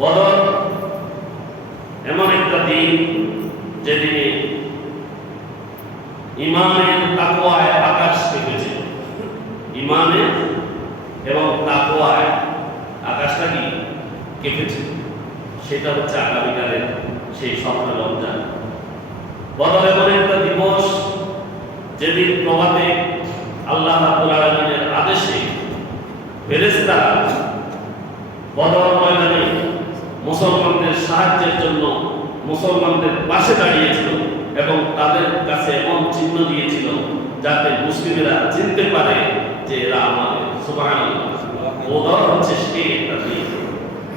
বদর এমন একটা দিন যেদিনে ইমানের তাকওয়ায় আকাশ কেঁপেছে। ইমানের এবং তাকওয়ায় আকাশটা কি কেঁপেছে? সেটা হচ্ছে আগামীকালের সেই সপ্তাহ রমজান। বদর এমন একটা দিবস যেদিন প্রভাতে আল্লাহ রাব্বুল আলামিনের আদেশে ফেরেশতারা বদর ময়দানে মুসলমানদের সাহায্যের জন্য মুসলমানদের পাশে দাঁড়িয়েছিল এবং তাদের কাছে এমন চিহ্ন দিয়েছিল যাতে মুসলিমেরা চিনতে পারে যে এরা আমাদের। সুবহানাল্লাহ। বদর হচ্ছে সেই একটা দিন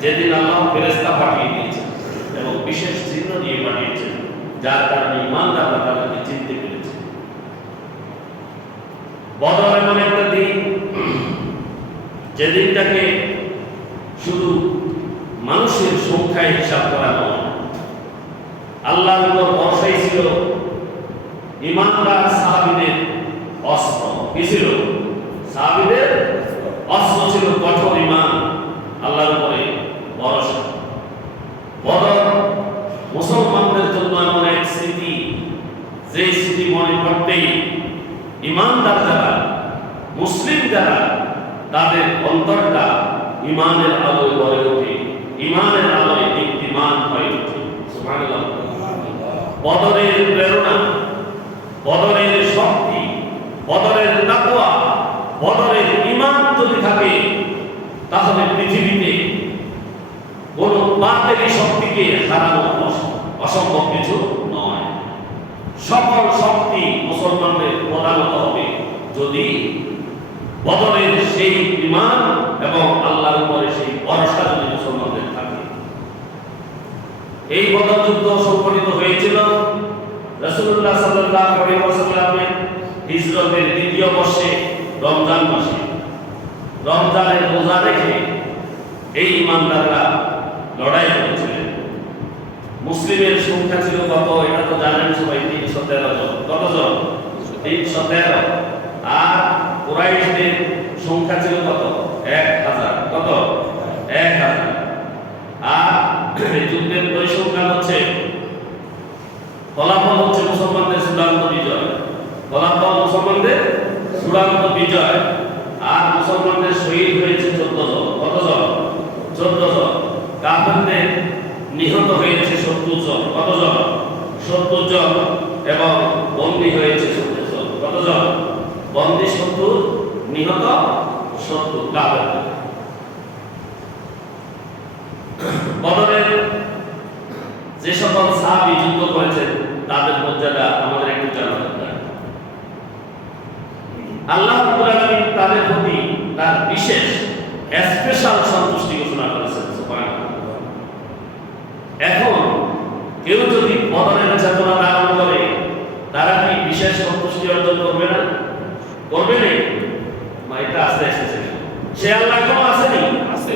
যেদিন আল্লাহ ফেরেশতা পাঠিয়ে দিয়েছেন এবং বিশেষ চিহ্ন দিয়ে পাঠিয়েছেন, যার কারণে ইমানদাররা তাদেরকে চিনতে পেরেছে। বদর এমন একটা দিন যেদিনটাকে শুধু মানুষের সংখ্যায় হিসাব করা নয়, আল্লাহর উপর ভরসাই ছিল ইমানদার সাহাবীদের অস্ত্র। কি ছিল? সাহাবীদের অস্ত্র ছিল কঠোর ঈমান, আল্লাহর উপরে ভরসা। বদর মুসলমানদের জন্য এমন এক স্মৃতি, যে স্মৃতি মনে করতেই ইমানদার যারা, মুসলিম যারা, তাদের অন্তরটা ইমানের আলোয় ভরে ওঠে, ইমানের আলোয় দীপ্তিমান হয়ে ওঠে। সুবহানাল্লাহ। বদরের প্রেরণা, বদরের শক্তি, বদরের তাকওয়া, বদরের ঈমান যদি থাকে তাহলে পৃথিবীতে কোন বাতিল শক্তিকে হারানো অসম্ভব কিছু নয়। সকল শক্তি মুসলমানদের প্রদানত হবে যদি বদরের সেই ঈমান এবং আল্লাহর উপরে সেই ভরসা যদি মুসলমানদের থাকে। এই বদর যুদ্ধ সংঘটিত হয়েছিল রাসূলুল্লাহ সাল্লাল্লাহু আলাইহি ওয়াসাল্লামের হিজরতের দ্বিতীয় বর্ষে রমজান মাসে। রমজানের রোজা রেখে এই ঈমানদাররা লড়াই করেছিলেন। মুসলিমের সংখ্যা ছিল কত? এটা তো জানেন সবাই, 313 জন। কত জন? 313। আর কুরাইশদের সংখ্যা ছিল কত? 1000। কত? 1000। আর এই যুদ্ধের পরিসংখ্যান হচ্ছে, ফলাফল হচ্ছে মুসলমানদের চূড়ান্ত বিজয়। ফলাফল মুসলমানদের চূড়ান্ত বিজয়। আর মুসলমানদের শহীদ হয়েছে 14 জন। কত জন? 14 জন। কাফেরদের নিহত হয়েছে 70 জন। কত জন? 70 জন। এবং বন্দী হয়েছে 70 জন। কত জন? বন্দী 70, নিহত 70 কাফেরদের। বদরের যে সকল সাহাবী যুদ্ধ করেছেন তাদের মর্যাদা আমাদের একটু জানা দরকার। আল্লাহ রাব্বুল আলামিন তাদের প্রতি তার বিশেষ স্পেশাল সন্তুষ্টি ঘোষণা করেছেন। সুবহানাল্লাহ। এখন কেউ যদি বদরের চেতনা ধারণ করে, তারা কি বিশেষ সন্তুষ্টি অর্জন করবে না? করবে না? এটা আস্তে এসেছে, সে আল্লাহ এখনো আসেনি, আছে।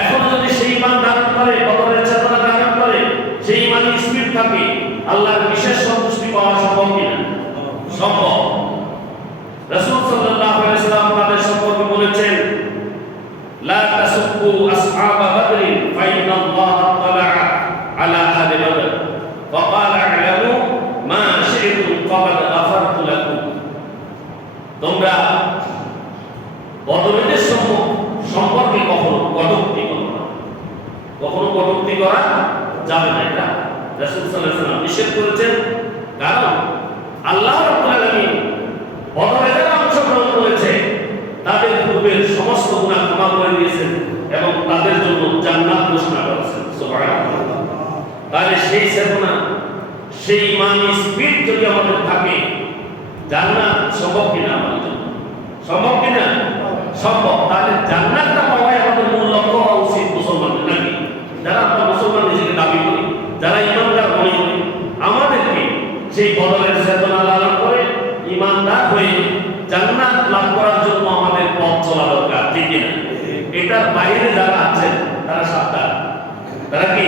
এখন যদি সেই ঈমান ধারণ করে, বদরের চেতনা ধারণ করে, সেই ঈমানি স্পিরিট থাকে, আল্লাহর বিশেষ সন্তুষ্টি পাওয়া সম্ভব কিনা? সম্ভব। রাসূল সাল্লাল্লাহু আলাইহি ওয়াসাল্লাম তাদের সম্পর্কে বলেছেন, লা তাসুব্বু আসহাবা বদরিন ফাইনাল্লাহা তালাআ আলা আহলি বদর ওয়া ক্বালা আ'লামু মা শি'তুম ফাকাদ গাফারতু লাকুম। তোমরা বদরের সম্পর্কে কখনো কটূক্তি করো না। কখনো কটূক্তি করা যাবে না, এটা রাসূল সাল্লাল্লাহু আলাইহি ওয়াসাল্লাম নিষেধ করেছেন। কারণ আল্লাহ রাব্বুল আলামিন বদরে যারা অংশগ্রহণ করেছে তাদের পূর্বের সমস্ত গুনাহ ক্ষমা করে দিয়েছেন এবং তাদের জন্য জান্নাত ঘোষণা করেছেন। সুবহানাল্লাহ। তাহলে সেই চেতনা, সেই ঈমানি স্পিরিট যদি আমাদের থাকে, জান্নাত সম্ভব কিনা আমাদের জন্য? সম্ভব কিনা? সম্ভব। তাহলে জান্নাতটা পাওয়াই আমাদের মূল লক্ষ্য হওয়া উচিত মুসলমানদের, নাকি? যারা আমরা মুসলমান নিজেকে দাবি করি, যারা ঈমানদার মনে করি, আমাদেরকে সেই বদরের চেতনা লালন করে ঈমানদার হয়ে জান্নাত লাভ করার জন্য আমাদের পথ চলা দরকার, ঠিক কিনা? এটার বাইরে যারা আছেন তারা সাবধান। তারা কি?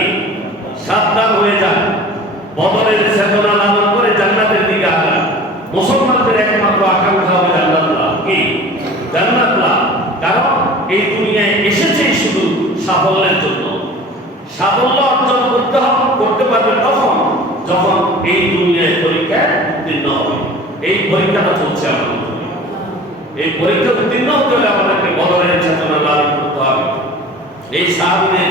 সাবধান হয়ে যান। বদরের চেতনা লালন করে জান্নাতের দিকে আগান। মুসলমানদের একমাত্র আকাঙ্ক্ষা হবে জান্নাত লাভ। কি? জান্নাত লাভ। কারণ এই দুনিয়ায় এসেছেই শুধু সাফল্যের জন্য, সাফল্য অর্জন করতে পারবে তখন যখন এই দুনিয়ায় পরীক্ষায় উত্তীর্ণ হবে। এই পরীক্ষাটা চলছে আমাদের। এই পরীক্ষা উত্তীর্ণ হতে হলে আমাদেরকে বদরের চেতনা লালন করতে হবে। এই সাহাবীদের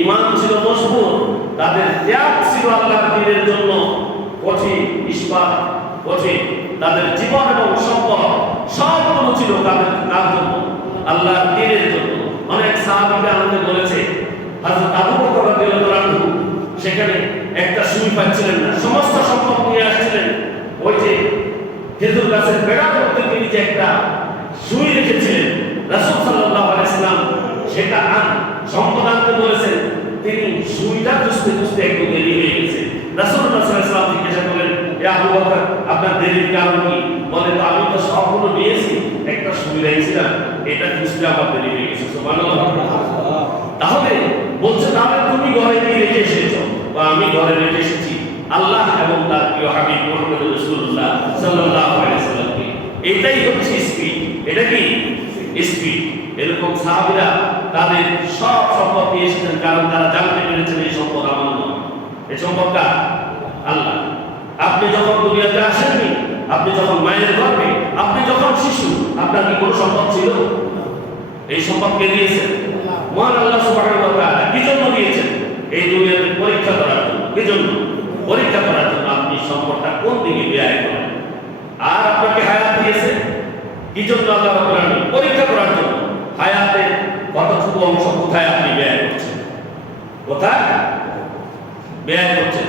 ঈমান ছিল মজবুত, তাদের ত্যাগ ছিল আল্লাহর দ্বীনের জন্য কঠিন, ইস্পাত কঠিন। তাদের জীবন এবং সম্পদ সবগুলো ছিল তাদের কার জন্য? আল্লাহর দ্বীনের জন্য। অনেক সাহাবীকে আমাদের বলেছে হযরত আবু বকর রাদিয়াল্লাহু আনহু সেখানে একটা সুই পাচ্ছিলেন না, সমস্ত সম্পদ নিয়ে আসছিলেন। ওই যে খেজুর গাছের বেড়ার মধ্যে তিনি যে একটা সুই রেখেছিলেন, রাসূল সাল্লাল্লাহু আলাইহি ওয়াসাল্লাম সেটা সম্পদ আনতে বলেছেন। তিনি সুইটা খুঁজতে খুঁজতে একটু দেরি হয়ে গেছে। রাসূলুল্লাহ সাল্লাল্লাহু আলাইহি ওয়াসাল্লাম জিজ্ঞাসা করলেন, এ আবু বকর, আপনার দেরির কারণ কি? বলে, তো আমি তো সবগুলো নিয়েছি, একটা সুই রেখেছিলাম, এটা খুঁজতে আমার দেরি হয়ে গেছে। সুবহানাল্লাহ। তাহলে বলছে, তাহলে তুমি ঘরে নিয়ে রেখে এসেছো বা আমি ঘরে রেখে এসেছি আল্লাহ এবং তার প্রিয় হাবিব মুহাম্মদ রাসূলুল্লাহ সাল্লাল্লাহু আলাইহি ওয়াসাল্লামকে। এটাই হচ্ছে স্পিড। এটা কি স্পিড? এরকম সাহাবীরা তাদের সব সম্পদ নিয়ে এসেছেন, কারণ তারা জানতে পেরেছেন এই সম্পদ আমার নয়, এই সম্পদটা আল্লাহ। আপনি যখন দুনিয়াতে আসেননি, আপনি যখন মায়ের গর্ভে, আপনি যখন শিশু, আপনার কি কোনো সম্পদ ছিল? এই সম্পদ কে দিয়েছেন? মহান আল্লাহ সুবহানাহু ওয়া তাআলা। কি জন্য দিয়েছেন? এই দুনিয়াতে পরীক্ষা করার জন্য। কি জন্য? পরীক্ষা করার জন্য আপনি সম্পদটা কোন দিকে ব্যয় করেন। আর আপনাকে হায়াত দিয়েছে কি জন্য? আল্লাহ রাব্বুল আলামিন পরীক্ষা করার জন্য। হায়াতের কতটুকু অংশ কোথায় আপনি ব্যয় করছেন, কোথায় ব্যয় করছেন?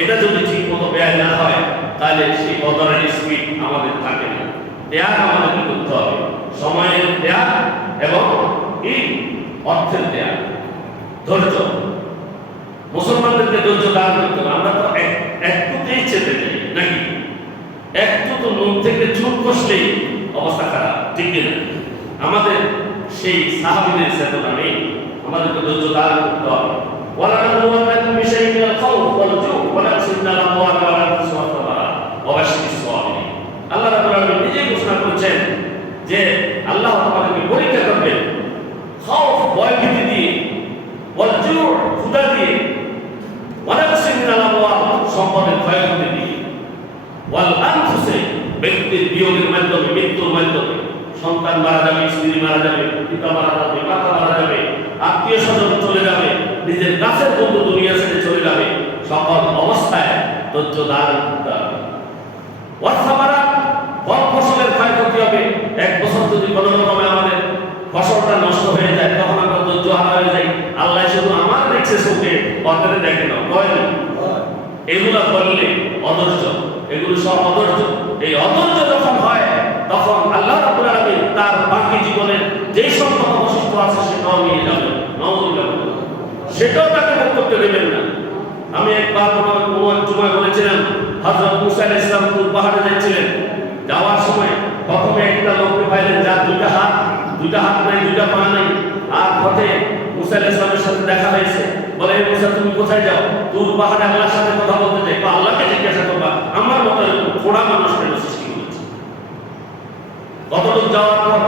এটা যদি ঠিক মতো ব্যয় না হয়, তাহলে সেই বদরের স্পিড আমাদের থাকে না। ত্যাগ আমাদেরকে করতে হবে, সময়ের ত্যাগ এবং এই অর্থের ত্যাগ, ধৈর্য। মুসলমানদেরকে ধৈর্য দান করতে হবে। আমরা তো একটুতেই চেপে যাই নাকি? একটু তো নুন থেকে চুপ কষলেই অবস্থা খারাপ, ঠিক না? আমাদের সেই সাহাবীদের চেতনা নেই। আমাদেরকে ধৈর্য দান করতে হবে। ওয়ালানাবলুওয়ান্নাকুম বিশাইইন মিনাল খাউফ ওয়াল জু' ওয়া নাকসিন মিনাল আমওয়ালি ওয়াল আনফুসি ওয়াস সামারাত ওয়া বাশশিরিস সাবিরিন। আল্লাহ রাব্বুল আলামিন নিজেই ঘোষণা করেছেন যে আল্লাহ তোমাদেরকে পরীক্ষা করবেন খাউফ, ভয় ভীতি দিয়ে, ওয়াল জু' ক্ষুধা দিয়ে, ওয়া নাকসিন মিনাল আমওয়াল সম্পদের ক্ষয়ক্ষতি দিয়ে, ওয়াল আনফুসি ব্যক্তির বিয়োগের মাধ্যমে, মৃত্যুর মাধ্যমে। সন্তান মারা যাবে, স্ত্রী মারা যাবে, পিতা মারা যাবে, মাতা মারা যাবে, আত্মীয় স্বজন চলে যাবে, নিজের কাছের বন্ধু দুনিয়া ছেড়ে চলে যাবে। সকল অবস্থায় ধৈর্য ধারণ করতে হবে। ফল ফসলের ক্ষয়ক্ষতি হবে। এক বছর যদি কোনো রকমে আমাদের ফসলটা নষ্ট হয়ে যায়, তখন আমরা ধৈর্য হারা হয়ে যাই। আল্লাহ শুধু আমার দেখছে চোখে, অন্যের দেখে না, কয় না? এগুলা বললে অধৈর্য, এগুলো সব অধৈর্য। এই অধৈর্য যখন হয়, তখন আল্লাহ রাব্বুল আলামিন তার বাকি জীবনের যেই সম্পদ অবশিষ্ট আছে সেটাও নিয়ে যাবেন, সেটাও তাকে ভোগ করতে দেবেন না। আমি একবার কোনো জুমায় বলেছিলাম, হযরত মুসা আলাইহিস সালাম তুর পাহাড়ে যাচ্ছিলেন। যাওয়ার সময় প্রথমে একটা লোককে পাইলেন যার দুইটা হাত নাই, দুইটা পা নাই। আর পথে মুসা আলাইহিস সালামের সাথে দেখা হয়েছে। বলে, হে মুসা, তুমি কোথায় যাও? তুর পাহাড়ে আল্লাহর সাথে কথা বলতে যাই। আল্লাহকে জিজ্ঞাসা করবা, আমার মতো খোড়া মানুষ কেন সৃষ্টি করেছে? কতটুক যাওয়ার পর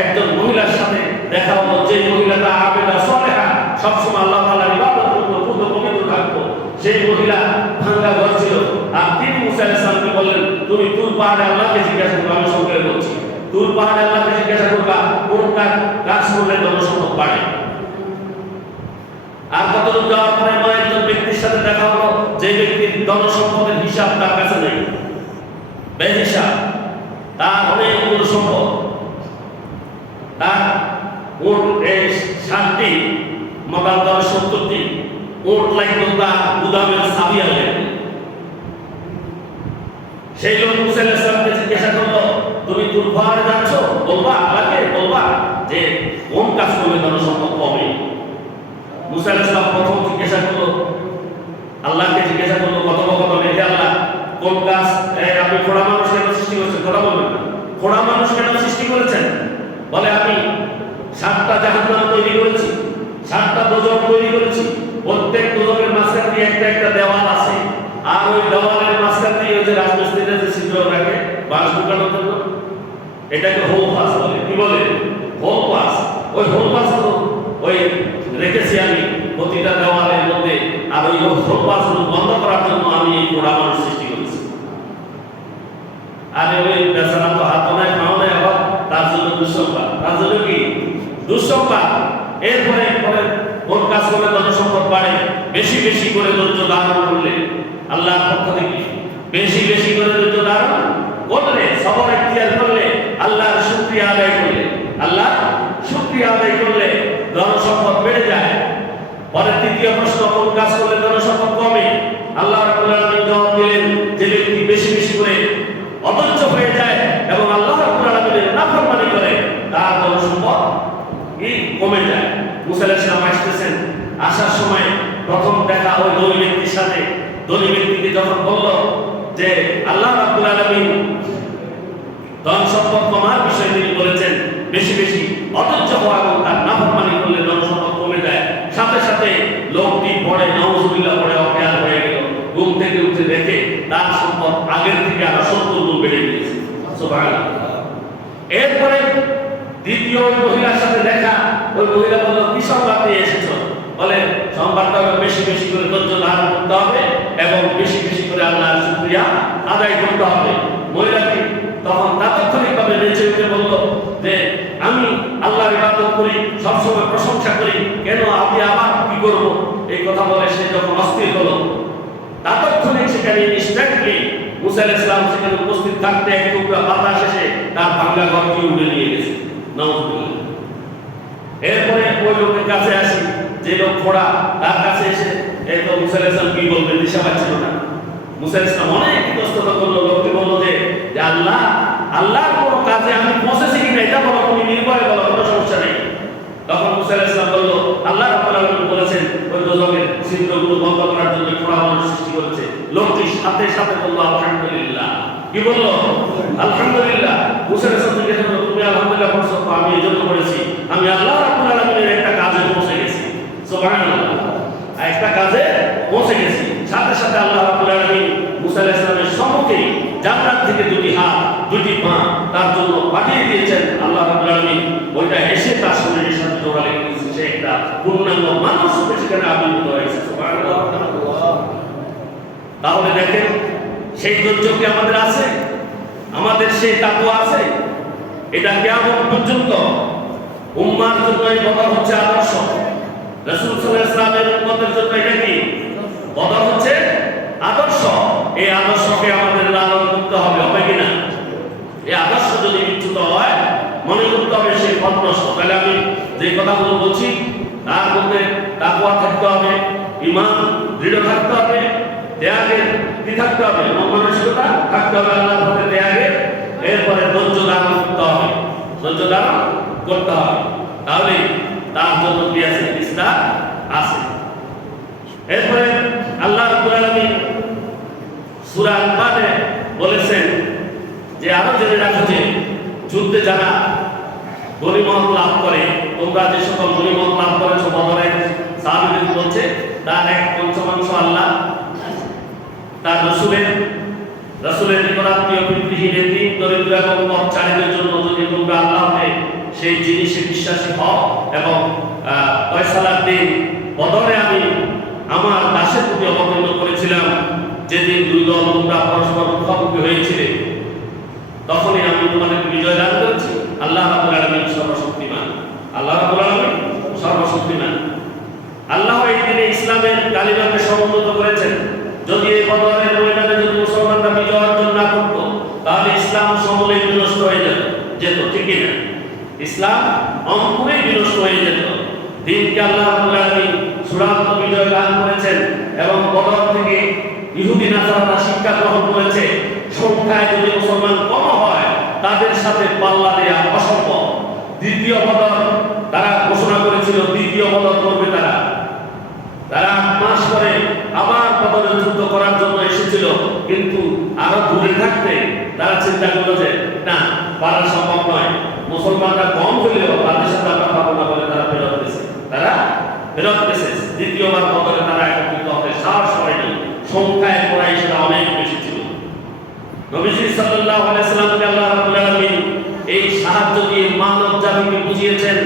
একজন মহিলার সাথে দেখা হলো, যে মহিলাটা আবেদা সালেহা, সবসময় আল্লাহ তাআলার ইবাদত করতো, পূর্ণ পবিত্র থাকতো। সেই মহিলা ভাঙ্গা ঘর ছিল। আর তিনি মুসা আলাইহিস সালামকে বললেন, তুমি তুর পাহাড়ে আল্লাহকে জিজ্ঞাসা করবা। আমি সঙ্গে বলছি, তুর পাহাড়ে আল্লাহকে জিজ্ঞাসা করবা কোন কাজ করলে জনসম্পদ বাড়ে। আর কতটুক যাওয়ার পরে আমার একজন ব্যক্তির সাথে দেখা হলো, যে ব্যক্তির জনসম্পদের হিসাব তার কাছে নেই, বেহিসাব। তার অনেকগুলো সম্পদ, তার ওট 60টি, মোটাম 70টি ওট লাগতো তার গুদামের চাবি আনলে। সেই লোক মুসা আলাইহিস সালামকে জিজ্ঞাসা করলো, তুমি তুর পাহাড়ে যাচ্ছ, বলবা আল্লাহকে, বলবা যে কোন কাজ করলে জনসম্পদ কমে। মুসা আলাইহিস সালাম প্রথম জিজ্ঞাসা করলো, আল্লাহকে জিজ্ঞাসা করলো কথোপকথনে, হে আল্লাহ, কোন কাজ আপনি খোড়া মানুষ কেন সৃষ্টি করেছেন? কথা বলবেন না। খোড়া মানুষ কেন সৃষ্টি করেছেন? বলে, আমি 7টা জাহান্নাম তৈরি করেছি, 7টা দোজখ তৈরি করেছি। প্রত্যেক দোজখের মাঝখান দিয়ে একটা একটা দেওয়াল আছে। আর ওই দেওয়ালের মাঝখান দিয়ে ওই যে রাজমিস্ত্রিরা যে ছিদ্র রাখে বাঁশ ঢুকানোর জন্য, এটাকে হোল পাস বলে। কি বলে? Hall pass. ওই হোল পাস ওই রেখেছি আমি প্রতিটা দেওয়াল ধূমপান বন্ধ করার জন্য আমি এই পোড়া মানুষ সৃষ্টি করেছি। আরে ওই বেচারা তো হাত নাই পাও নাই, আবার তার জন্য দুঃসংবাদ, তার জন্য কি দুঃসংবাদ। এরপরে ওর কাজ করলে জনসম্পদ বাড়ে, বেশি বেশি করে ধৈর্য ধারণ করলে আল্লাহর পক্ষ থেকে বেশি বেশি করে ধৈর্য ধারণ করলে, সবর ইখতিয়ার করলে, আল্লাহর শুকরিয়া আদায় করলে, আল্লাহ শুকরিয়া আদায় করলে জনসম্পদ বেড়ে যায়। পরে তৃতীয় প্রশ্ন, কোন কাজ করলে জনসম্পদ কমে? আল্লাহ রাব্বুল আলামিন জবাব দিলেন, যে ব্যক্তি বেশি বেশি করে অধৈর্য হয়ে যায় এবং আল্লাহ রাব্বুল আলামিনের নাফরমানি করে, তার জনসম্পদ কি কমে যায়। মুসা আলাইহিস সালাম আসতেছেন, আসার সময় প্রথম দেখা ওই ধনী ব্যক্তির সাথে। ধনী ব্যক্তিকে যখন বলল যে আল্লাহ রাব্বুল আলামিন ধন সম্পদ কমার বিষয়ে তিনি বলেছেন বেশি বেশি অধৈর্য হওয়া এবং তার নাফরমানি করলে ধন সম্পদ কমে যায়, সাথে সাথে লোকটি পড়ে নাউজুবিল্লাহ পড়ে অজ্ঞান হয়ে গেল। ঘুম থেকে উঠে দেখে তার সম্পদ আগের থেকে আরো 70 গুণ বেড়ে গিয়েছে। সুবহানাল্লাহ। এরপরে দ্বিতীয় মহিলার সাথে দেখা, ওই মহিলা বলল, কি সংবাদ নিয়ে এসেছো? বলে, সংবাদটা বেশি বেশি করে ধৈর্য ধারণ করতে হবে এবং বেশি বেশি করে আল্লাহর শুকরিয়া আদায় করতে হবে। মহিলাটি তখন তাৎক্ষণিকভাবে নেচে উঠে বলল যে আমি আল্লাহর ইবাদত করি, সবসময় প্রশংসা করি, কেন আমি আবার কি করব? এই কথা বলে সে যখন অস্থির হলো, তাৎক্ষণিক সেখানে ইনস্ট্যান্টলি মুসা আলাইহিস সালাম সেখানে উপস্থিত থাকতে এক টুকরা বাতাস এসে তার ভাঙা ঘরকে উড়ে নিয়ে গেছে। নাউজুবিল্লাহ। এরপরে ওই লোকের কাছে আসি, যে লোক খোড়া, তার কাছে এসে এই তো মুসা আলাইহিস সালাম কি বলবেন দিশা পাচ্ছিল না। মুসা আলাইহিস সালাম অনেক ইতস্তত করলো, লোককে বলল যে আল্লাহর কোনো কাজে আমি পৌঁছেছি কিনা এটা বলো, তুমি নির্ভয় বলো, কোনো সমস্যা নেই। তখন মুসা আলাইহিস সালাম বলল, আল্লাহ রাব্বুল আলামিন বলেছেন ওই দোজখের ছিদ্রগুলো বন্ধ করার জন্য খোড়া মানুষ সৃষ্টি করেছে। লোকটি সাথে সাথে বলল আলহামদুলিল্লাহ। কি বলল? আলহামদুলিল্লাহ। মুসা আলাইহিস সালাম জিজ্ঞেস করলো, তুমি আলহামদুলিল্লাহ বলছো? আমি এই জন্য করেছি, আমি আল্লাহ রাব্বুল আলামিনের একটা কাজে পৌঁছে গেছি। সুবহানাল্লাহ। একটা কাজে পৌঁছে গেছি। সাথে সাথে আল্লাহ রাব্বুল আলামিন মুসা আলাইহিস সালামের সম্মুখে জান্নাত থেকে দুটি হাত দুটি পা তার জন্য পাঠিয়ে দিয়েছেন। আল্লাহ রাব্বুল আলামিন ওইটা এসে তার শরীরের সাথে জোড়া লেগে গেছে, সে একটা পূর্ণাঙ্গ মানুষ সেখানে আবির্ভূত হয়েছে। সুবহানাল্লাহ। তাহলে দেখেন, সেই ধৈর্য কি আমাদের আছে? আমাদের সেই তাকওয়া আছে? এটা কিয়ামত পর্যন্ত উম্মার জন্য এই বদর হচ্ছে আদর্শ। রাসূল সাল্লাল্লাহু আলাইহি ওয়াসাল্লামের উম্মতের জন্য এটা কি? বদর হচ্ছে আদর্শ। এই আদর্শকে আমাদের লালন করতে হবে, হবে কিনা? এই আদর্শ যদি বিচ্যুত হয়, মনে করতে হবে সেই পথভ্রষ্ট। তাহলে আমি যে কথাগুলো বলছি তার মধ্যে তাকওয়া থাকতে হবে, ঈমান দৃঢ় থাকতে হবে, ত্যাগের কি থাকতে হবে? মানসিকতা থাকতে হবে আল্লাহর পথে ত্যাগের। এরপরে ধৈর্য ধারণ করতে হবে, ধৈর্য ধারণ করতে হবে। তাহলে তার জন্য কি আছে? ইসলাম আছে। এরপরে আল্লাহ রাব্বুল আলামিন সূরা আনফালে বলেছেন যে আরো জেনে রাখো যে যুদ্ধে যারা গনিমত লাভ করে, তোমরা যে সকল গনিমত লাভ করেছো বদরের সাহাবীদের বলছে, তার এক পঞ্চমাংশ আল্লাহ তার রাসূলের নিকটাত্মীয় পিতৃহীন এতিম দরিদ্র এবং পথচারীদের জন্য যদি তোমরা আল্লাহকে সেই জিনিসে বিশ্বাসী হও এবং ফয়সালার দিন বদরে আমি আমার দাসের প্রতি অবতীর্ণ করেছিলাম, যেদিন দুই দল তোমরা পরস্পর মুখোমুখি হয়েছিলে, তখনই আমি তোমাদের বিজয় দান করেছি। আল্লাহ রাব্বুল আলামিন সর্বশক্তিমান। আল্লাহ রাব্বুল আলামিন সর্বশক্তিমান। আল্লাহ এই দিনে ইসলামের কালিমাকে সমুন্নত করেছেন। যদি এই বদরের ময়দানে যদি মুসলমানরা বিজয় অর্জন না করত, তাহলে ইসলাম সমূলে বিনষ্ট হয়ে যেত, ঠিক না? ইসলাম অঙ্কুরে বিনষ্ট হয়ে যেত। দিনকে আল্লাহ রাব্বুল আলামিন চূড়ান্ত বিজয় দান করেছেন এবং বদর থেকে ইহুদি নাসারারা শিক্ষা গ্রহণ করেছে। সংখ্যায় যদি মুসলমান কম হয়, তাদের সাথে পাল্লা দেয়া অসম্ভব। দ্বিতীয় বদর তারা ঘোষণা করেছিল, দ্বিতীয় বদর করবে তারা 8 মাস পরে আবার বদরের যুদ্ধ করার জন্য এসেছিল, কিন্তু আরো দূরে থাকতে তারা চিন্তা করলো যে না, পারা সম্ভব নয়। মুসলমানরা কম হলেও তাদের সাথে আমরা পাবো না বলে তারা ফেরত গেছে। দ্বিতীয়বার বদরে তারা একত্রিত হতে সাহস করেনি। সংখ্যায় কুরাইশরা অনেক বেশি ছিল। নবীজি সাল্লাল্লাহু আলাইহি ওয়াসাল্লামকে আল্লাহ রাব্বুল আলামিন এই সাহায্য দিয়ে মানব জাতিকে বুঝিয়েছেন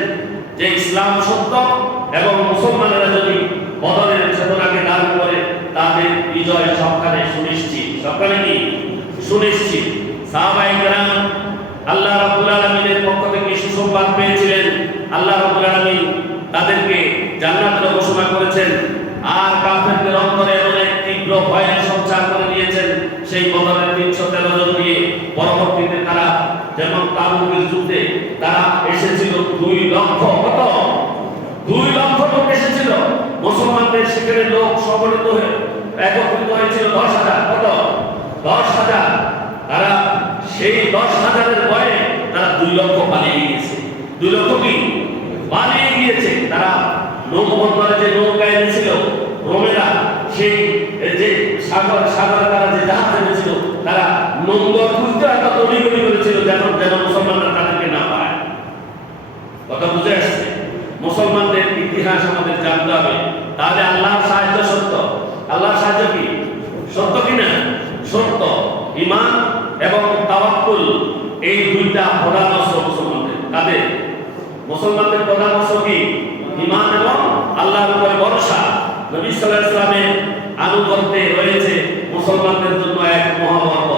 যে ইসলাম সত্য এবং মুসলমানেরা যদি বদরের চেতনাকে দান করে বিজয় সবখানে সুনিশ্চিত। সবখানে কি সুনিশ্চিত। সাহাবায়ে কেরাম আল্লাহ রাব্বুল আলামিনের পক্ষ থেকে সুসংবাদ পেয়েছিলেন। আল্লাহ রাব্বুল আলামিন তাদেরকে জান্নাতের ঘোষণা করেছেন। আর কাফেরদের অন্তরে অনেক তীব্র ভয়ের সঞ্চার করে দিয়েছেন। সেই বদরের 313 জন দিয়ে পরবর্তীতে তারা যেমন তাবুকের যুদ্ধে তারা এসেছিল 2 লক্ষ, কত 2 লক্ষ লোক এসেছিল। মুসলমানদের সেখানে লোক সংগঠিত হয়ে একত্রিত হয়েছিল 10,000, কত 10,000। তারা সেই 10,000-এর ভয়ে তারা 2 লক্ষ পালিয়ে গিয়েছে। 2 লক্ষ কি পালিয়ে গিয়েছে। তারা নৌবন্দরে যে নৌকা এনেছিল রোমেরা, সেই যে সাগরে তারা যে জাহাজ এনেছিল, তারা নোংর খুঁজতে একটা তড়িঘড়ি করেছিল যেন মুসলমানরা তাদেরকে না পায়। কথা বুঝে আসছে? মুসলমানদের ইতিহাস আমাদের জানতে হবে। তাহলে আল্লাহর সাহায্য সত্য। আল্লাহর সাহায্য কি সত্য কিনা? সত্য। ঈমান এবং তাওয়াক্কুল এই দুইটা প্রধান অস্ত্র মুসলমানদের। কাদের? মুসলমানদের প্রধান অস্ত্র কি? ঈমান এবং আল্লাহর উপরে ভরসা। নবী সাল্লাল্লাহু আলাইহি ওয়াসাল্লামের আনুগত্যে রয়েছে মুসলমানদের জন্য এক মহাবরকত।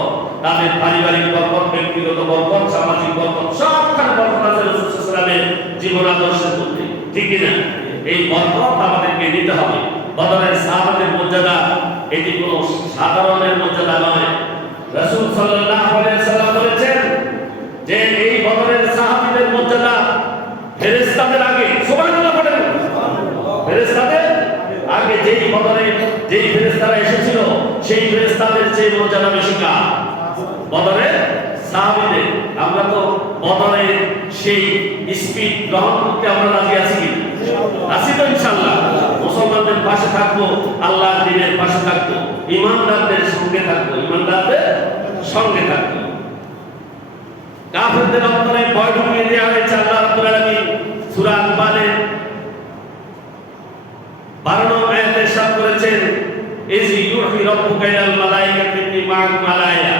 তাদের পারিবারিক বরকত, ব্যক্তিগত বরকত, সামাজিক বরকত, সবখানে বরকত আছে রাসূল সাল্লাল্লাহু আলাইহি ওয়াসাল্লামের জীবন আদর্শের মধ্যে। ঠিক কি না? এই বরকত আমাদেরকে নিতে হবে। বদরের সাহাবাদের মর্যাদা এটি কোনো সাধারণের মর্যাদা নয়। রাসূল সাল্লাল্লাহু আলাইহি ওয়াসাল্লাম বলেছেন যে এই বদরের সাহাবীদের মর্যাদা ফেরেশতাদের আগে, সুবহানাল্লাহ বলেন, ফেরেশতাদের আগে যেই বদরে যেই ফেরেশতারা এসেছিল সেই ফেরেশতাদের চেয়ে মর্যাদা বেশি কার? বদরের সাহাবীদের। আমরা তো বদরের সেই স্পিড গ্রহণ করতে আমরা রাজি আছি কি? আছি তো ইনশাআল্লাহ। মুসলমানদের পাশে থাকবো, আল্লাহর দ্বীনের পাশে থাকবো, ঈমানদারদের সঙ্গে থাকবো, ঈমানদারদের সঙ্গে থাকবো। কাফেরদের অন্তরে ভয় ঢুকিয়ে দেওয়া হয়েছে। আল্লাহ রাব্বুল আলামিন সূরা আনফালের 12 নম্বর আয়াতে ইরশাদ করেছেন, ইজ ইউহি রাব্বুকা ইলাল মালাইকাতি ইন্নী মা'আকুম আলায়া।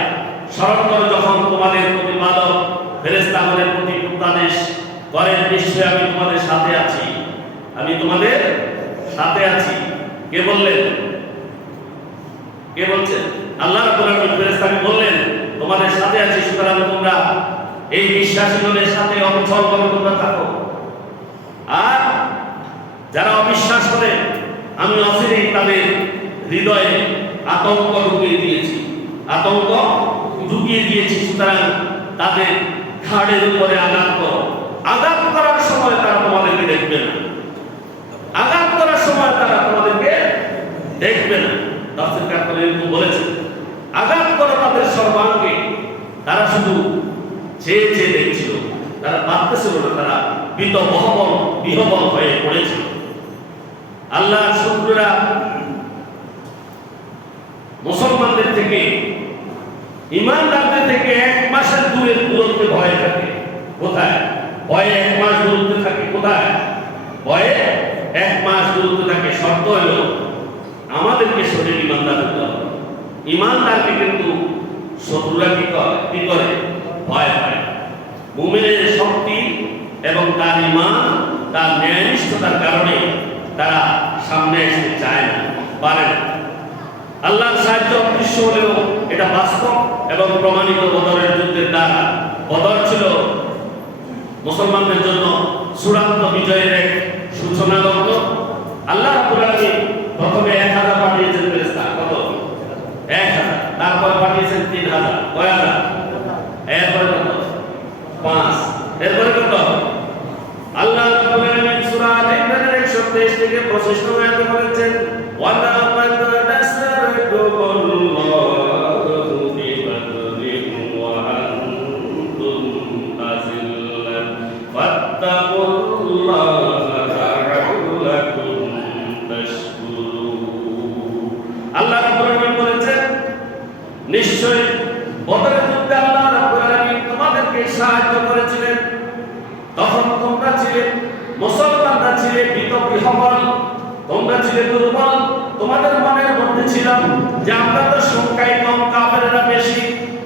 স্মরণ করো যখন তোমাদের প্রতিপালক ফেরেশতাদের প্রতি উপদেশ করেন, নিশ্চয়ই আমি তোমাদের সাথে আছি। আমি তোমাদের সাথে আছি। কে বললেন? কে বলছেন? আল্লাহ রাব্বুল আলামিন ফেরেশতাকে বললেন তোমাদের সাথে আছি, সুতরাং তোমরা এই বিশ্বাসীদের সাথে অবিচলভাবে তোমরা থাকো। আর যারা অবিশ্বাস করে আমি অচিরেই তাদের হৃদয়ে আতঙ্ক ঢুকিয়ে দিয়েছি, আতঙ্ক ঢুকিয়ে দিয়েছি। সুতরাং তাদের ঘাড়ের উপরে আঘাত করো। আঘাত করার সময় তারা তোমাদেরকে দেখবে না, আঘাত করার সময় তারা তোমাদেরকে দেখবে না। তাফসীরকার করে বলেছেন আঘাত করো তাদের সর্বাঙ্গে। তারা শুধু চেয়ে চেয়ে দেখছিল, তারা পারতেছিল না, তারা বিহবল হয়ে পড়েছিল। আল্লাহর শত্রুরা মুসলমানদের থেকে, ঈমানদারদের থেকে 1 মাসের দূরত্বে ভয়ে থাকে। কোথায়? ভয়ে 1 মাস দূরত্বে থাকে। কোথায়? ভয়ে 1 মাস দূরত্বে থাকে। শর্ত হলো আমাদেরকে শরীর ঈমানদার হতে হবে। ঈমানদারকে কিন্তু শত্রুরা কি করে? ভয় পায়। মুমিনের শক্তি এবং তার ঈমান, তার ন্যায়নিষ্ঠতার কারণে তারা সামনে আসতে চায় না, পারে না। আল্লাহর সাহায্য অদৃশ্য হলেও এটা বাস্তব এবং প্রমাণিত বদরের যুদ্ধের দ্বারা। বদর ছিল মুসলমানদের জন্য চূড়ান্ত বিজয়ের এক সূচনা লগ্ন। আল্লাহ রাব্বুল আলামিন প্রথমে 1000 পাঠিয়েছেন ফেরেশতা, কত? 1000। তারপর পাঠিয়েছেন 3000, কয় হাজার? এরপরে কত? 5। এরপরে কত? আল্লাহ রাব্বুল আলামিন সূরা আল-ইমরানের 123 থেকে 25 নম্বর আয়াতে বলেছেন, ওয়ালা মান নাসরাকুমুল্লাহু বিবাদরিন ওয়া আনতুম আযিল্লান ফাত্তাকুল্লাহা লাআল্লাকুম তাশকুরুন। আল্লাহ রাব্বুল আলামিন বলেছেন নিশ্চয় বদরের যুদ্ধে আল্লাহ রাব্বুল আলামিন তোমাদেরকে সাহায্য করেছিলেন। তখন তোমরা ছিলে, মুসলমানরা ছিলে বিহবল, তোমরা ছিলে দুর্বল। তোমাদের মনের মধ্যে ছিল যে আমরা তো সংখ্যায় কম, কাফেররা বেশি,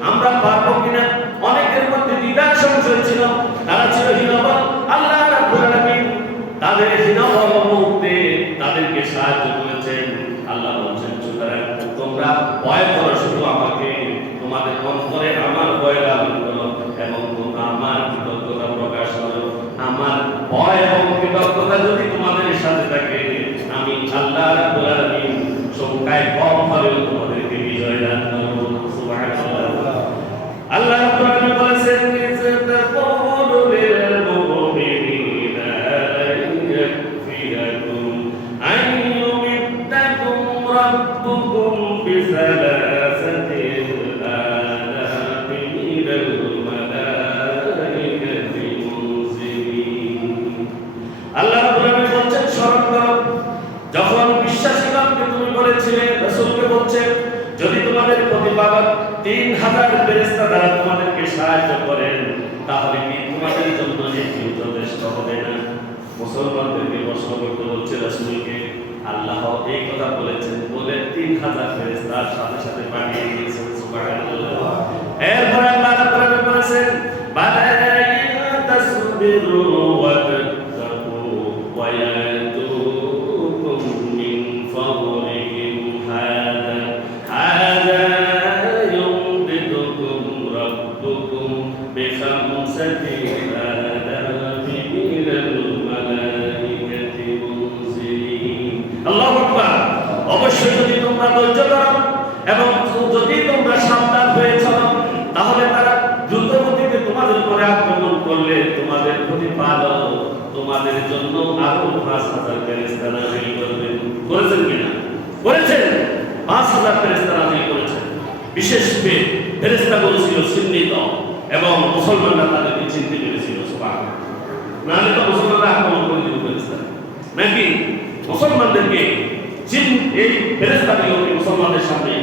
আমরা পারবো কিনা। অনেকের মধ্যে দ্বিধা সংশয় ছিল, তারা ছিল হীনবল। আল্লাহ রাব্বুল আলামিন তাদের হীনবল মুহূর্তে তাদেরকে সাহায্য করেছেন। আল্লাহ বলছেন সুতরাং তোমরা তোমরা ভয় করো শুধু আমাকে, তোমাদের অন্তরে আমার ভয় লালন করো এবং তোমরা আমার কৃতজ্ঞতা প্রকাশ করো। আমার ভয় এবং কৃতজ্ঞতা যদি তোমাদের সাথে থাকে, আমি আল্লাহ রাব্বুল আলামিন সংখ্যায় কম হলেও তোমাদেরকে বিজয় দান করব। সুবহানাল্লাহ। আল্লাহ রাব্বুল আলামিন বলেছেন, ইসতাকুলু লিল মুমিনিনা ইয়াকফিরাকুম আন ইউমিদ্দাকুম রাব্বুকুম বিসালাসাতি আলাফি মিনাল মালাইকাতি মুনজিলিন। আল্লাহ রাব্বুল আলামিন বলছেন, স্মরণ করো যখন বিশ্বাসীগণকে তুমি বলেছিলে, রাসূলকে বলছেন, যদি তোমাদের প্রতিপালক 3000 ফেরেশতা দ্বারা তোমাদেরকে সাহায্য করেন, তাহলে কি তোমাদের জন্য এটি যথেষ্ট হবে না? মুসলমানদেরকে প্রশ্ন করতে বলছে রাসূলকে। আল্লাহ এই কথা বলেছেন বলে 3000 ফেরেশতার সাথে সাথে পাঠিয়ে দিয়েছেন। সুবহানাল্লাহ। এরপর আল্লাহ রাব্বুল আলামিন বলেছেন, বালা ইন তাসবিরু ওয়া তাত্তাকু ওয়া ইয়াতুকুম মিন ফাওরিহিম হাযা ইউমদিদুকুম রাব্বুকুম বিখামসাতি আলাফি মিনাল মালাইকাতি মুনজিলিন। আল্লাহু আকবার। অবশ্যই যদি তোমরা ধৈর্য ধরো এবং যদি তোমরা সাবধান হয়ে চলো, তাহলে তারা দ্রুত গতিতে তোমাদের উপরে আক্রমণ করলে তোমাদের প্রতিপালক তোমাদের জন্য আরো 5000 ফেরেশতা নাযিল করবেন। করেছেন কিনা? করেছেন। 5000 ফেরেশতা নাযিল করেছেন। বিশেষ ফেরেশতাগুলো ছিল চিহ্নিত এবং মুসলমানরা তাদেরকে চিনতে পেরেছিল। সুবহানাল্লাহ। নাহলে তো মুসলমানরা আক্রমণ করে দিত ফেরেশতা, নাকি? মুসলমানদেরকে এই ফেরেশতাগুলোকে মুসলমানদের সামনে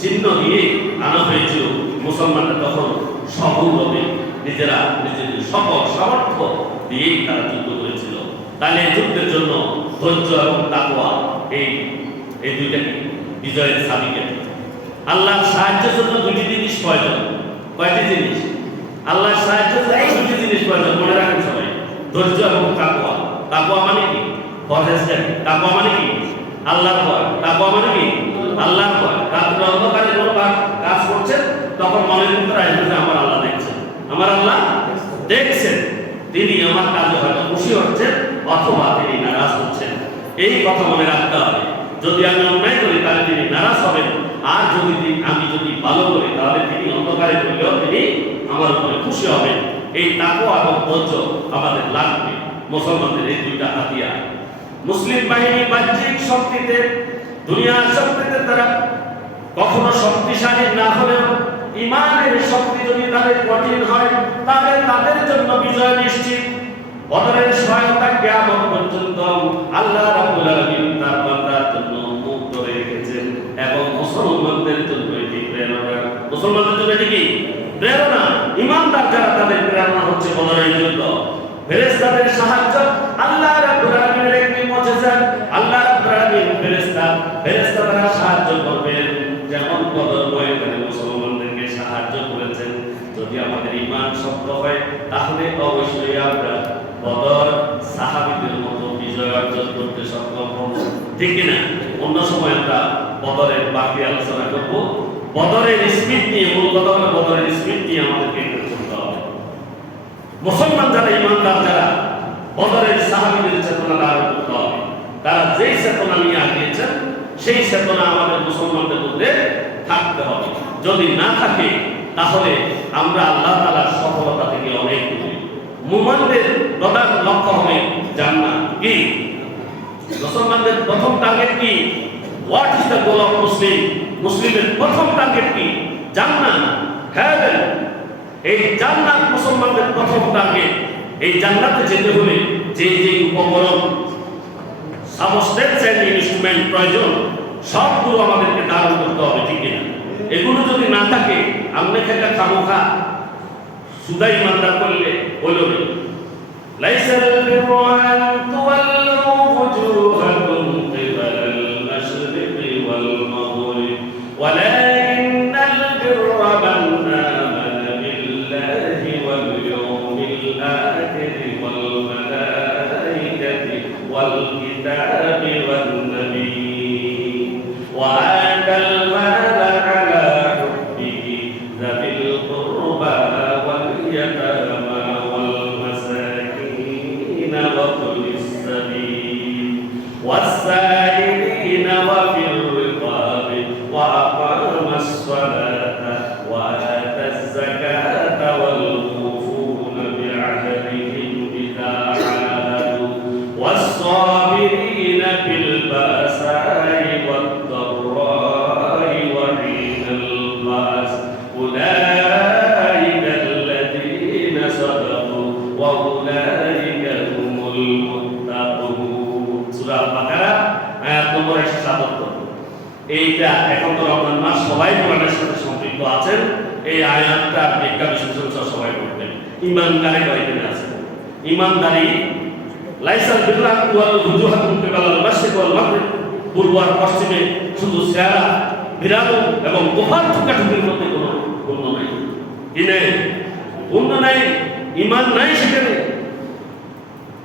চিহ্ন দিয়ে আনা হয়েছিল। মুসলমানরা তখন সফলভাবে নিজেরা নিজেদের সকল সামর্থ্য দিয়েই তারা যুদ্ধ করেছিল। তাহলে এই যুদ্ধের জন্য ধৈর্য এবং তাকওয়া এই দুইটা বিজয়ের চাবিকাঠি। আল্লাহর সাহায্যের জন্য দুটি জিনিস প্রয়োজন। কয়টি জিনিস? আল্লাহর সাহায্যের জন্য দুটি জিনিস প্রয়োজন, মনে রাখেন সবাই। ধৈর্য এবং তাকওয়া। তাকওয়া মানে কি? পরহেজগারি। তাকওয়া মানে কি? আল্লাহর ভয়। তাকওয়া মানে কি? আল্লাহর ভয়। রাত্রে অন্ধকারে কোনো কাজ করছেন, তখন মনের ভিতরে আসবে যে আমার আল্লাহ দেখছেন, আমার আল্লাহ দেখছেন, তিনি আমার কাজে হয়তো খুশি হচ্ছেন অথবা তিনি নারাজ হচ্ছেন। এই কথা মনে রাখতে হবে। যদি আমি অন্যায় করি তাহলে তিনি নারাজ হবেন, আর আমি যদি ভালো করি তাহলে তিনি অন্ধকারে করলেও তিনি আমার উপরে খুশি হবেন। এই তাকওয়া এবং ধৈর্য আমাদের লাগবে। মুসলমানদের এই দুইটা হাতিয়ার। মুসলিম বাহিনী বাহ্যিক শক্তিতে, দুনিয়ার শক্তিতে তারা কখনো শক্তিশালী না হলেও ইমানের শক্তি যদি তাদের কঠিন হয়, তাহলে তাদের জন্য বিজয় নিশ্চিত। বদরের সহায়তা কিয়ামত পর্যন্ত আল্লাহ রাব্বুল আলামিন তার বান্দার জন্য মুক্ত রেখেছেন এবং মুসলমানদের জন্য এটি প্রেরণা। মুসলমানদের জন্য এটি কি? প্রেরণা। ইমানদার যারা, তাদের প্রেরণা হচ্ছে বদরের যুদ্ধ। ফেরেশতাদের সাহায্য আল্লাহ রাব্বুল আলামিনের একটি মুজিজা। আল্লাহ রাব্বুল আলামিন ফেরেশতারা সাহায্য করবেন, যেমন বদর ময়দানে মুসলমানদেরকে সাহায্য করেছেন। যদি আমাদের ঈমান শক্ত হয় তাহলে অবশ্যই আমরা বদর সাহাবীদের মতো বিজয় অর্জন করতে সক্ষম হব, ঠিক কি না? অন্য সময় আমরা বদরের বাকি আলোচনা করব। বদরের স্মৃতি নিয়ে, মূল কথা হলো বদরের স্মৃতি নিয়ে আমাদেরকে করতে হবে। মুসলমান যারা, ইমানদার যারা, বদরের সাহাবীদের চেতনা ধারণ করতে হবে। তারা যেই চেতনা নিয়ে আগিয়েছেন সেই চেতনা আমাদের মুসলমানদের মধ্যে থাকতে হবে। যদি না থাকে তাহলে আমরা আল্লাহ তাআলার সফলতা থেকে অনেক দূরে। মুমিনদের প্রধান লক্ষ্য হবে জান্নাত। কি? মুসলমানদের প্রথম টার্গেট কি? What is the goal of Muslim? মুসলিমের প্রথম টার্গেট কি? জান্নাত, হেভেন। এই জান্নাত মুসলমানদের প্রথম টার্গেট। এই জান্নাতে যেতে হলে যে যে উপকরণ, সাবস্টেন্স এন্ড ইনস্ট্রুমেন্ট প্রয়োজন, সবগুলো আমাদেরকে ধারণ করতে হবে, ঠিক না? এগুলো যদি না থাকে, আমরা খেলা খামোখা সুদাই ইমানদার করলে হলো না। লাইসাল বিরু আন তুওয়াল্লু ওয়ুজুহাকুম কিবালাল মাশরিকি ওয়াল মাগরিব ওয়ালাকিন্নাল বিররা মান আমানা বিল্লাহি ওয়াল ইয়াউমিল আখির ওয়াল মালাইকাতি ওয়াল কিতাবি ওয়ান নাবিয়্যিন ওয়া আতাল মাল والسائلين وفي الرقاب وأقام الصلاة وآتى الزكاة والموفون بعهدهم إذا عاهدوا والصابرين في البأساء والضراء وحين البأس أولئك الذين صدقوا وأولئك هم المتقون সূরা বাকারা আয়াত নম্বর 177। এইটা এখন তো রমজান মাস সবাই কোরআনের সাথে সম্পৃক্ত আছেন। এই আয়াতটা ব্যাখ্যা বিশ্লেষণ সবাই করবেন। ঈমানদারি কয়দিন আছে? ঈমানদারি লাইসাল বিল্লাহ ওয়াল ওয়াজুহাতুন কিবালাল মাশরিক ওয়াল মাগরিব, পূর্ব আর পশ্চিমে শুধু চেহারা বিরাম এবং গোফার ঠুকাঠুকির মধ্যে কোনো পূর্ণ নাই। কি নেই? পূর্ণ নাই, ঈমান নাই সেখানে।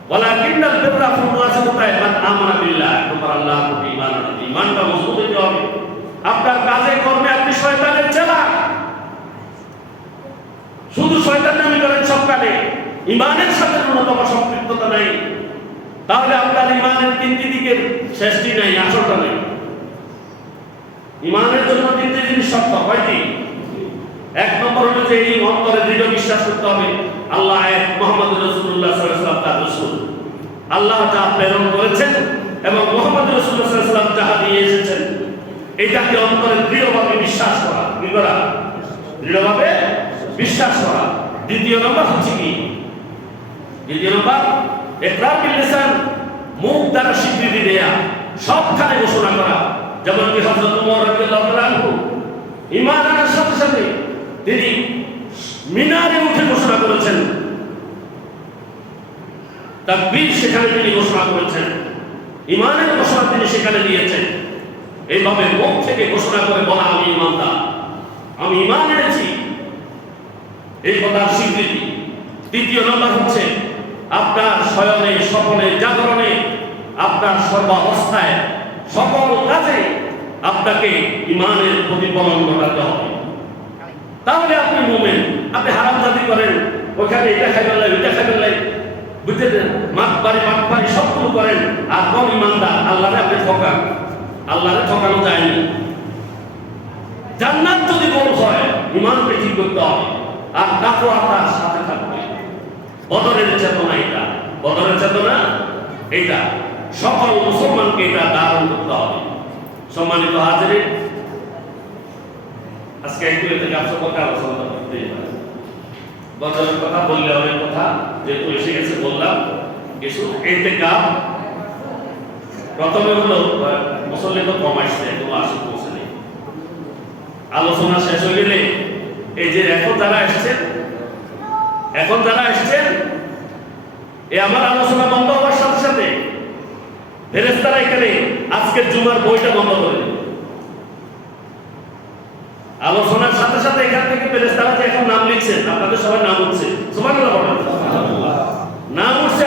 ওয়ালাকিন্নাল বিররা পূর্ণ আছে কোথায়? মান আমানা বিল্লাহ, তোমার আল্লাহর প্রতি ঈমান আছে। ঈমানটা মজবুত হতে হবে। আপনার কাজে কর্মে আপনি শয়তানের চেলা, শুধু শয়তান নামে করেন সব কাজে, ঈমানের সাথে ন্যূনতম সম্পৃক্ততা নাই, তাহলে আপনার ঈমানের তিনটি দিকের শেষটি নাই, আসলটা নাই। ঈমানের জন্য তিনটি জিনিস শর্ত, কয়টি? এক নম্বর হলো যে এই অন্তরে দৃঢ় বিশ্বাস করতে হবে আল্লাহ এক, মুহাম্মদ রাসূলুল্লাহ সাল্লাল্লাহু আলাইহি ওয়াসাল্লাম তার রাসূল, আল্লাহ যা প্রেরণ করেছেন এবং মুহাম্মদ রাসূলুল্লাহ সাল্লাল্লাহু আলাইহি ওয়াসাল্লাম যাহা দিয়ে এসেছেন, এটাকে অন্তরে দৃঢ়ভাবে বিশ্বাস করা। কি করা? দৃঢ়ভাবে বিশ্বাস করা। দ্বিতীয় নম্বর হচ্ছে কি? দ্বিতীয় নম্বর ইকরার বিল লিসান, মুখ দ্বারা স্বীকৃতি দেয়া, সবখানে ঘোষণা করা। যেমন কি হযরত ওমর রাদিয়াল্লাহু তাআলা আনহু ঈমান আনার সাথে সাথে তিনি মিনারে উঠে ঘোষণা করেছেন, তাকবীর সেখানে তিনি ঘোষণা করেছেন, ঈমানের ঘোষণা তিনি সেখানে দিয়েছেন। এইভাবে মুখ থেকে ঘোষণা করে বলা আমি ঈমানদার, আমি ঈমান এনেছি, এই কথার স্বীকৃতি। তৃতীয় নম্বর হচ্ছে আপনার শয়নে স্বপনে জাগরণে আপনার সর্বাবস্থায় সকল কাজে আপনাকে ঈমানের প্রতিফলন ঘটাতে হবে, তাহলে আপনি মুমিন। আপনি হারামজাদি করেন, ওখানে এটা খাইবেন না, ওইটা খাইবেন না, বুঝলেন, মাতবাড়ি সবগুলো করেন, আর কম ঈমানদার। আল্লাহরে আপনি ঠকান, আল্লাহরে ঠকানো যায়নি। জান্নাত যদি গোল হয়, ঈমানকে ঠিক করতে হবে, আর তাকওয়া তার সাথে থাকবে। বদরের চেতনা এটা, বদরের চেতনা এটা সকল মুসলমানকে এটা ধারণ করতে হবে। সম্মানিত হাজিরিন, আজকে একটু এতে ব্যবসা করতে আলোচনা করতে হবে। বদরের কথা বললে অনেক কথা যেহেতু এসে গেছে বললাম কিছু। ইতিকাফ প্রথমে হলো মুসল্লি তো কম আসছে, কোনো আসে পৌঁছে নেই। আলোচনা শেষ হয়ে গেলে এই যে এখন যারা আসছেন এই আমার আলোচনা বন্ধ হওয়ার সাথে সাথে ফেরেশতারা এখানে আজকের জুমার বইটা বন্ধ করে দেবে। আলোচনার সাথে সাথে এখান থেকে ফেরেশতারা যে এখন নাম লিখছেন, আপনাদের সবাই নাম উঠছে, সুবহানাল্লাহ বলেন। নাম উঠছে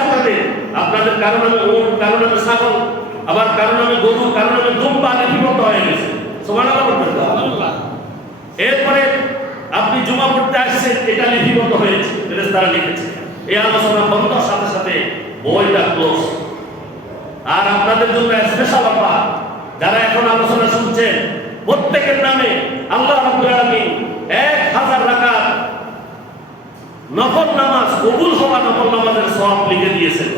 আপনাদের কারো নামে উট, কারো নামে ছাগল, আবার কারো নামে গরু, কারো নামে দুম্বা লিপিবদ্ধ হয়ে গেছে, সুবহানাল্লাহ বলেন। এরপরে আপনি জুমা পড়তে আসছেন, এটা লিপিবদ্ধ হয়েছে, ফেরেশতারা লিখেছে। এই আলোচনা বন্ধর সাথে সাথে বইটা ক্লোজ। আর আপনাদের জন্য স্পেশাল অফার, যারা এখন আলোচনা শুনছেন প্রত্যেকের নামে আল্লাহ রাব্বুল আলামিন 1000 রাকাত নফল নামাজ, কবুল হওয়া নফল নামাজের সওয়াব লিখে দিয়েছেন।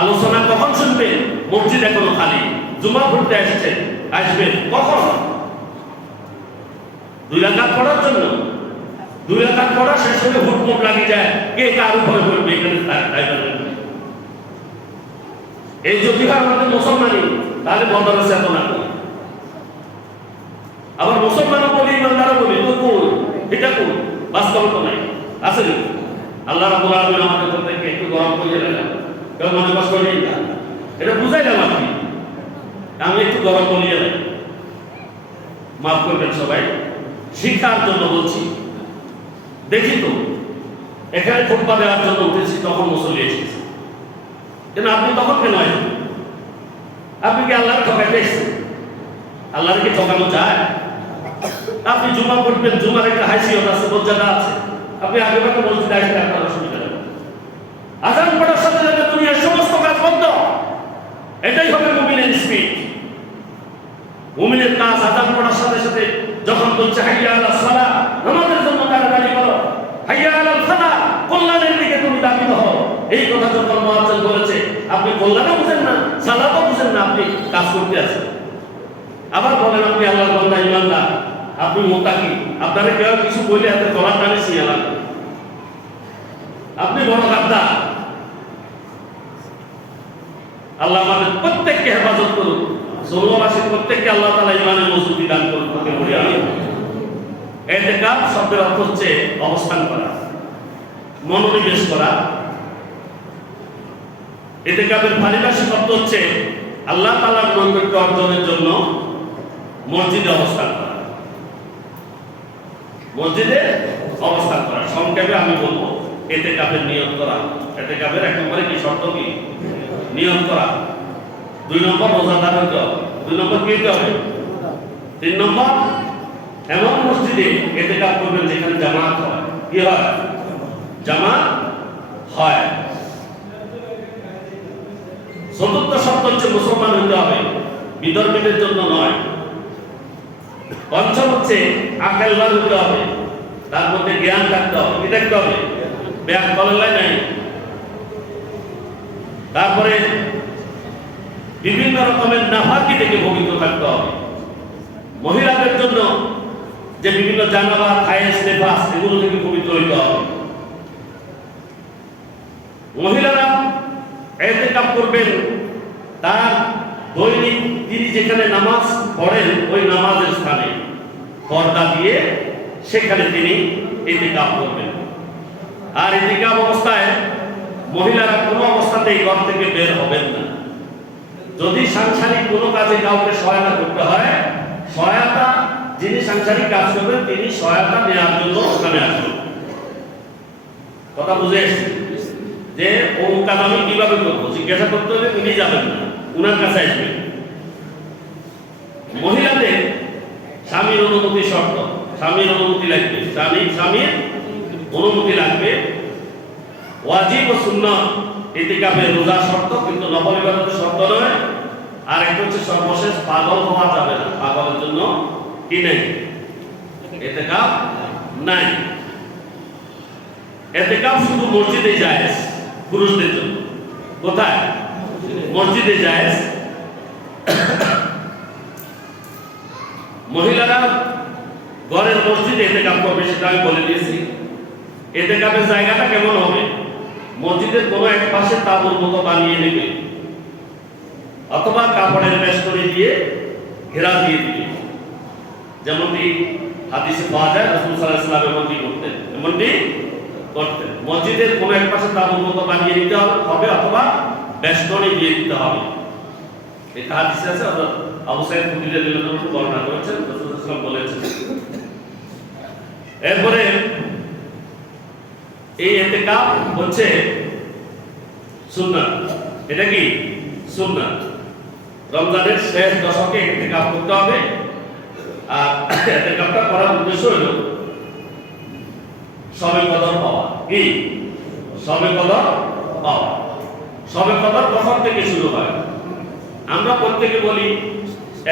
আলোচনা কখন শুনবেন? মসজিদ এখনো খালি, জুমা পড়তে আসবেন কখন? 2 রাকাত পড়ার জন্য। 2 রাকাত পড়া শেষ হলে হুটমুট লাগে যায়, কে কার উপরে পড়বে এখানে এই যদি আমাদের মুসলমানই, তাহলে বদরের চেতনা কই? আবার মুসলমানও বলি, ইমানদারও বলি, তো কোন এটা কোন বাস্তবতা নাই, আছে না? আল্লাহ রাব্বুল আলামিন আমাদের প্রত্যেককে একটু গরম করে দিলেন, কেউ মনে কষ্ট নেই না, এটা বুঝাইলাম আপনি, আমি একটু গরম বলিয়ে দেয়, মাফ করবেন সবাই, শিক্ষার জন্য বলছি। দেখি তো এখানে খুতবা দেওয়ার জন্য উঠেছি, তখন মুসল্লি এসেছে, কেন আপনি তখন কেন আসবেন? আপনি কি আল্লাহর ঠকাইতে এসেছেন? আল্লাহর কি ঠকানো যায়? আপনি জুমা পড়বেন, জুমার একটা হাইসিয়ত আছে, মর্যাদা আছে, আপনি আগে ভাগে মসজিদে আসলে আপনার অসুবিধা নেই। আজান পড়ার সাথে সাথে দুনিয়ার সমস্ত কাজ বন্ধ, হচ্ছে হাইয়া আলাস সালাহ, নামাজের জন্য তাড়াতাড়ি করো, হাইয়া আলাল ফালাহ, কল্যাণের দিকে তুমি ধাবিত হও। এই কথা যখন মুয়াজ্জিন বলেছে, আপনি কল্যাণও বুঝেন না, সালাহও বুঝেন না, আপনি কাজ করতে আছেন। আবার বলেন আপনি আল্লাহর বান্দা, ইমানদার, আপনি মুত্তাকি, আপনারে কেউ কিছু বলে হাতে গলা টানে ছিঁড়ে লাগবে, আপনি বড় গাদ্দার। আল্লাহ আমাদের প্রত্যেককে হেফাজত করুন, জমিবাসীর প্রত্যেককে আল্লাহ তাআলা ইমানের মজবুতি দান করুন। তাকে বলি আমিন। ইতিকাফ শব্দের অর্থ হচ্ছে অবস্থান করা, মনোনিবেশ করা। ইতিকাফের পারিভাষিক অর্থ হচ্ছে আল্লাহ তাআলার নৈকট্য অর্জনের জন্য মসজিদে অবস্থান করা, মসজিদে অবস্থান করা। সংক্ষেপে আমি বলবো ইতিকাফের নিয়ত করা। ইতিকাফের এক নম্বরে কি শর্ত, কি নিয়ত করা। 2 নম্বর রোজাদার হতে হবে। 2 নম্বর কি হতে হবে? 3 নম্বর এমন মসজিদে ইতিকাফ করবেন যেখানে জামাত হয়। কি হয়? জামাত হয়। চতুর্থ শর্ত হচ্ছে মুসলমান হতে হবে, বিধর্মীদের জন্য নয়। পঞ্চম হচ্ছে আকলবান হতে হবে, তার মধ্যে জ্ঞান থাকতে হবে। কি থাকতে হবে? ব্যাগ বলার নাই। তারপরে বিভিন্ন রকমের নাফাকি থেকে পবিত্র থাকতে হবে। মহিলাদের জন্য যে বিভিন্ন জানাবা, খায়েস, নেফাস, এগুলো থেকে পবিত্র হইতে হবে। মহিলারা ইতিকাফ করবেন তার দৈনিক তিনি যেখানে নামাজ পড়েন ওই নামাজের স্থানে পর্দা দিয়ে সেখানে তিনি ইতিকাফ করবেন। আর ইতিকাফ অবস্থায় মহিলারা কোনো অবস্থাতেই ঘর থেকে বের হবেন না। যদি সাংসারিক কোনো কাজে কাউকে সহায়তা করতে হয়, সহায়তা যিনি সাংসারিক কাজ করবেন তিনি সহায়তা নেওয়ার জন্য ওখানে আসবেন। কথা বুঝে এসেছে যে ও কাজ আমি কিভাবে করবো জিজ্ঞাসা করতে হলে উনি যাবেন না, উনার কাছে আসবেন। মহিলাদের স্বামীর অনুমতি শর্ত, স্বামীর অনুমতি লাগবে, স্বামীর অনুমতি লাগবে। ওয়াজিব ও সুন্নাত ইতিকাফের রোজা শর্ত, কিন্তু নফল ইবাদতের শর্ত নয়। আর একটা হচ্ছে সর্বশেষ পাগল হওয়া যাবে না, পাগলের জন্য কি নেই? ইতিকাফ নাই। ইতিকাফ শুধু মসজিদে জায়েজ পুরুষদের জন্য। কোথায়? মসজিদে জায়েজ। মহিলারা ঘরের মসজিদে ইতিকাফ করবে, সেটা আমি বলে দিয়েছি। ইতিকাফের জায়গাটা কেমন হবে? মসজিদের কোনো এক পাশে তাঁবুর মতো বানিয়ে নেবে, অথবা কাপড়ের বেষ্টনী দিয়ে ঘেরা দিয়ে দিবে। যেমনটি হাদিসে পাওয়া যায়, রাসূল সাল্লাল্লাহু আলাইহি ওয়াসাল্লাম এমনটি করতেন। মসজিদের কোনো এক পাশে তাঁবুর মতো বানিয়ে নিতে হবে, অথবা বেষ্টনী দিয়ে দিতে হবে। এটা হাদিসে আছে, আবু সাঈদ খুদরী রাদিয়াল্লাহু আনহু বর্ণনা করেছেন, রাসূল সাল্লাল্লাহু আলাইহি ওয়াসাল্লাম বলেছেন। এরপরে এই ইতিকাফ হচ্ছে সুন্নাত। এটা কি সুন্নাত? রমজানের শেষ দশকে ইতিকাফ করতে হবে। আর ইতিকাফটা করার উদ্দেশ্য হলো শবে কদর পাওয়া। কি শবে কদর পাওয়া? শবে কদর কখন থেকে শুরু হয়? আমরা প্রত্যেকে বলি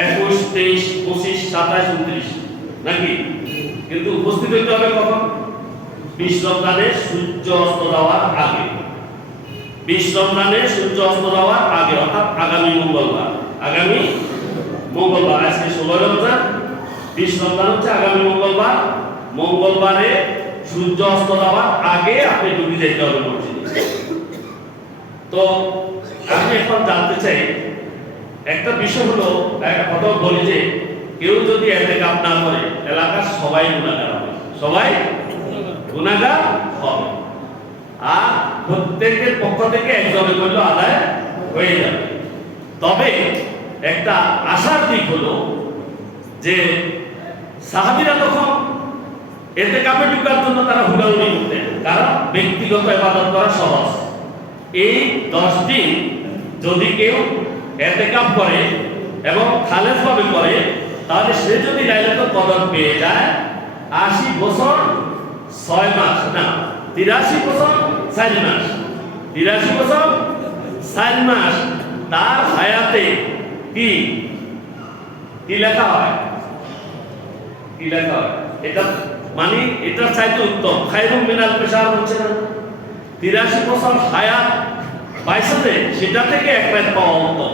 21, 23, 25, 27, 29 নাকি? কিন্তু উপস্থিত হইতে হবে কখন? 20 রমজানে সূর্য অস্ত যাওয়ার আগে। 20 রমজানে সূর্য অস্ত যাওয়ার আগে, অর্থাৎ আগামী মঙ্গলবার। আগামী মঙ্গলবার, আজকে 16 রমজান, 20 রমজান হচ্ছে আগামী মঙ্গলবার। মঙ্গলবারে সূর্য অস্ত যাওয়ার আগে আপনি ডুবে যেতে হবে মসজিদে। তো আমি এখন জানতে চাই একটা বিষয় হলো, একটা কথা বলি যে কেউ যদি ইতিকাফ না করে এলাকার সবাই গুনাহগার হবে, সবাই গুনাহগার হবে। আর প্রত্যেকের পক্ষ থেকে একজনের করলে আদায় হয়ে যাবে। তবে একটা আশার দিক হলো যে সাহাবীরা তখন ইতিকাফে ঢোকার জন্য তারা হুড়াহুড়ি করতেন, কারণ ব্যক্তিগত ইবাদত করা সহজ। এই 10 দিন যদি কেউ ইতিকাফ করে এবং খালেসভাবে করে, তাহলে সে যদি লাইলাতুল কদর পেয়ে যায় 80 বছর 6 মাস, না 83 বছর 4 মাস, 83 বছর 4 মাস তার হায়াতে কি লেখা হয়? কি লেখা হয় এটা, মানে এটার চাইতে উত্তম। খায়রুম মিনাল পেশার হচ্ছে না, 83 বছর হায়াত পাইছে, সেটা থেকে এক রাত পাওয়া উত্তম,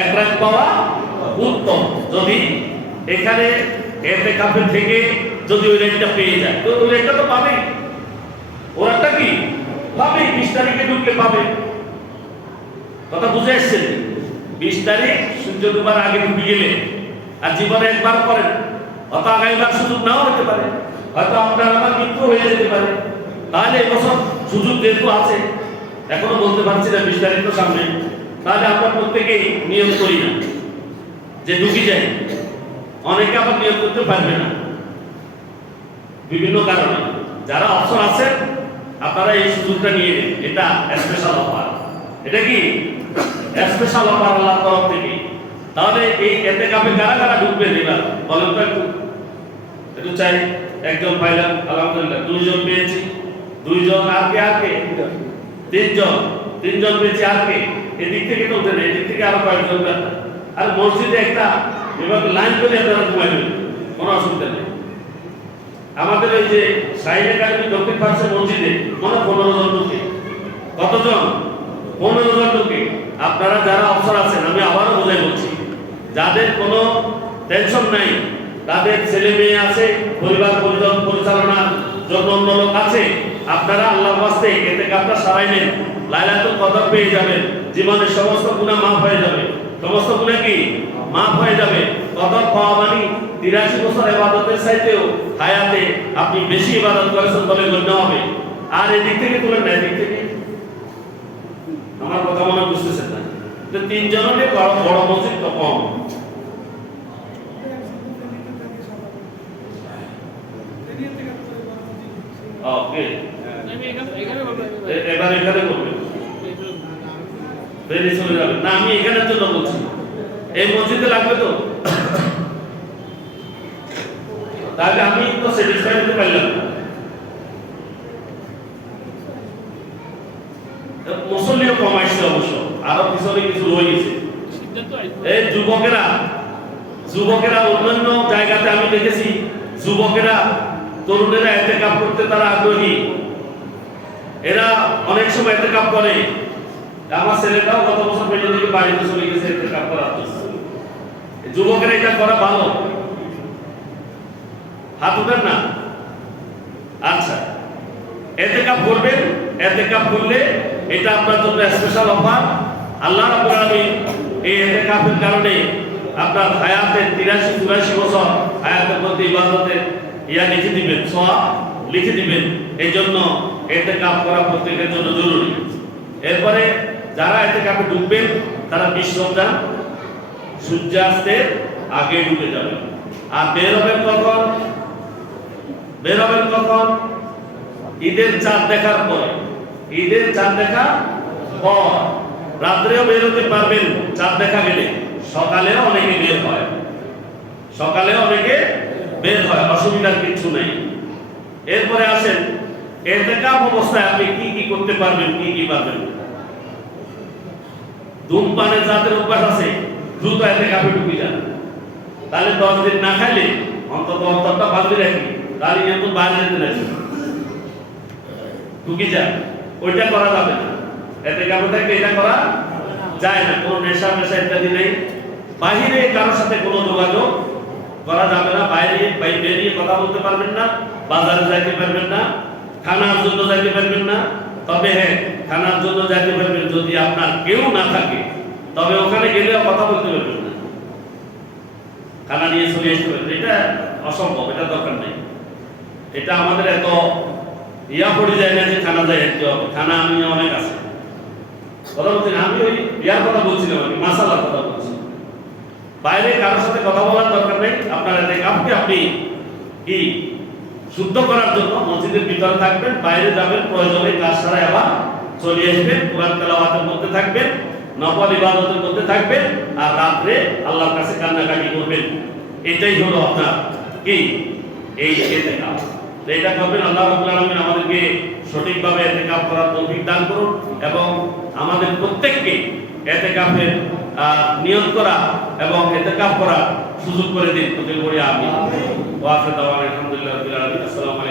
এক রাত পাওয়া উত্তম। যদি এখানে ইতিকাফে থেকে যদি ওই রেটটা পেয়ে যায়, তো ওই রেটটা তো পাবে, ওরাটা কি পাবে, 20 তারিখে ঢুকলে পাবে। কথা বুঝে আসছেন? 20 তারিখ সূর্য ডুবার আগে ঢুকে গেলে আর জীবনে একবার করেন, অত আগামীবার সুযোগ নাও হতে পারে, হয়তো আপনার আমার মৃত্যু হয়ে যেতে পারে। তাহলে এবছর সুযোগ যেহেতু আছে, এখনো বলতে পারছি না 20 তারিখ তো সামনে, তাহলে আমরা প্রত্যেকেই নিয়ম করি না যে ঢুকি যাই। অনেকে আবার নিয়ম করতে পারবে না বিভিন্ন কারণে। যারা অপশন আছে আপনারা এই সুযোগটা নিয়ে নিন, এটা স্পেশাল অফার। এটা কি স্পেশাল অফার আল্লাহর তরফ থেকে। তাহলে এই ইতিকাফে কারা কারা ঢুকবেন এবার বলেন তো একটু চাই। একজন পাইলাম আলহামদুলিল্লাহ, 2 জন পেয়েছি, 2 জন, আর কে 3 জন পেয়েছি, আর কে এদিক থেকে তো উঠে নেই, এদিক থেকে আরো কয়েকজন। আর মসজিদে একটা এবার লাইন করে আপনারা ঘুমাবেন, কোনো অসুবিধা নেই। আমাদের ওই যে সাইড একাডেমি দক্ষিণ পাশে মসজিদে মনে 15 জন ঢুকে। কতজন? 15 জন ঢুকে। আপনারা যারা অফিসার আছেন, আমি আবারও বোঝাই বলছি, যাদের কোনো টেনশন নাই, তাদের ছেলে মেয়ে আছে, পরিবার পরিজন পরিচালনার জন্য অন্য লোক আছে, আপনারা আল্লাহর ওয়াস্তে ইতিকাফটা সারাই নেন, লাইলাতুল কদর পেয়ে যাবেন, জীবনের সমস্ত গুনাহ মাফ হয়ে যাবে। সমস্ত গুনাহ কি মাফ হয়ে যাবে। কদর পাওয়া মানে 83 বছর ইবাদতের চাইতেও হায়াতে আপনি বেশি ইবাদত করেছেন বলে গণ্য হবে। আর এদিক থেকে তুলেন না, এদিক থেকে আমার কথা মনে বুঝতেছেন না, যে 3 জনের বড় মসজিদ তো কম। ওকে, এবার এখানে করবেন, বেরিয়ে চলে যাবেন না। আমি এখানের জন্য বলছি, এই মসজিদে লাগবে তো, তাহলে আমি তো স্যাটিসফাই হতে পারলাম না। মুসল্লিও কমাইছে অবশ্য, আরো পিছনে কিছু রয়ে গেছে। এই যুবকেরা অন্যান্য জায়গাতে আমি দেখেছি, যুবকেরা তরুণেরা ইতিকাফ করতে তারা আগ্রহী, এরা অনেক সময় ইতিকাফ করে। আমার ছেলেটাও গত বছর পেছন দিকে বাড়িতে চলে গেছে ইতিকাফ করার জন্য। যুবকেরা এটা করা ভালো, হাত উঠেন না। আচ্ছা, ইতিকাফ করবেন, ইতিকাফ করলে এটা আপনার জন্য স্পেশাল অফার। আল্লাহ রাব্বুল আলামিন এই ইতিকাফের কারণে আপনার হায়াতের 83-84 বছর হায়াতের মধ্যে ইবাদতের লিখে দিবেন, সওয়াব লিখে দিবেন। এই জন্য ইতিকাফ করা প্রত্যেকের জন্য জরুরি। এরপরে যারা ইতিকাফে ঢুকবেন তারা 20 রমজান সূর্যাস্তের আগে ঢুকে যাবেন। আর বের হবেন কখন? ঈদের চাঁদ দেখার পরে। ঈদের চাঁদ দেখার পর রাত্রেও বের হতে পারবেন চাঁদ দেখা গেলে, সকালেও অনেকে বের হয়, অসুবিধার কিছু নেই। এরপরে আসেন ইতিকাফ অবস্থায় আপনি কি কি করতে পারবেন, কি পারবেন। ধূমপানের যাদের অভ্যাস আছে দ্রুত ইতিকাফে ঢুকে যান। তাহলে 10 দিন না খাইলে অন্তত অন্তরটা বাঁধে রাখি, তাহলে কিন্তু বাইরে যেতে নাই, ঢুকে যান। ওইটা করা যাবে না, ইতিকাফে থাকলে এটা করা যায় না। কোনো নেশা ইত্যাদি নেই। বাহিরে কারোর সাথে কোনো যোগাযোগ করা যাবে না, বাইরে বেরিয়ে কথা বলতে পারবেন না, বাজারে যাইতে পারবেন না, খানার জন্য যাইতে পারবেন না। তবে হ্যাঁ, খানার জন্য যাইতে পারবেন যদি আপনার কেউ না থাকে, তবে ওখানে গেলেও কথা বলতে পারবেন না, খানা নিয়ে চলে আসতে পারবেন। এটা অসম্ভব, এটা দরকার নেই। এটা আমাদের এত পড়ে যায় না যে খানা যায় একটু হবে। খানা আমি অনেক আছে, কথা বলছি না, আমি ওই কথা বলছিলাম, আমি মাসালার কথা বলছি। বাইরে কারোর সাথে কথা বলার দরকার নেই। আপনার ইতিকাফকে আপনি কি শুদ্ধ করার জন্য মসজিদের ভিতরে থাকবেন, বাইরে যাবেন, প্রয়োজনে কাজ ছাড়া আবার চলে আসবেন, কোরআন তেলাওয়াতের মধ্যে থাকবেন, নফল ইবাদতের মধ্যে থাকবেন, আর রাত্রে আল্লাহর কাছে কান্নাকাটি করবেন। এটাই হলো আপনার কি এই ইতিকাফ। এটা করবেন। আল্লাহ রাব্বুল আলামিন আমাদেরকে সঠিকভাবে ইতিকাফ করার তৌফিক দান করুন এবং আমাদের প্রত্যেককে ইতিকাফের নিয়ত করা এবং ইতিকাফ করা সুযোগ করে দিন। তো বলি আমিন। ওয়া আখিরু দাওয়ানা আলহামদুলিল্লাহি রাব্বিল আলামিন। আসসালামু আলাইকুম।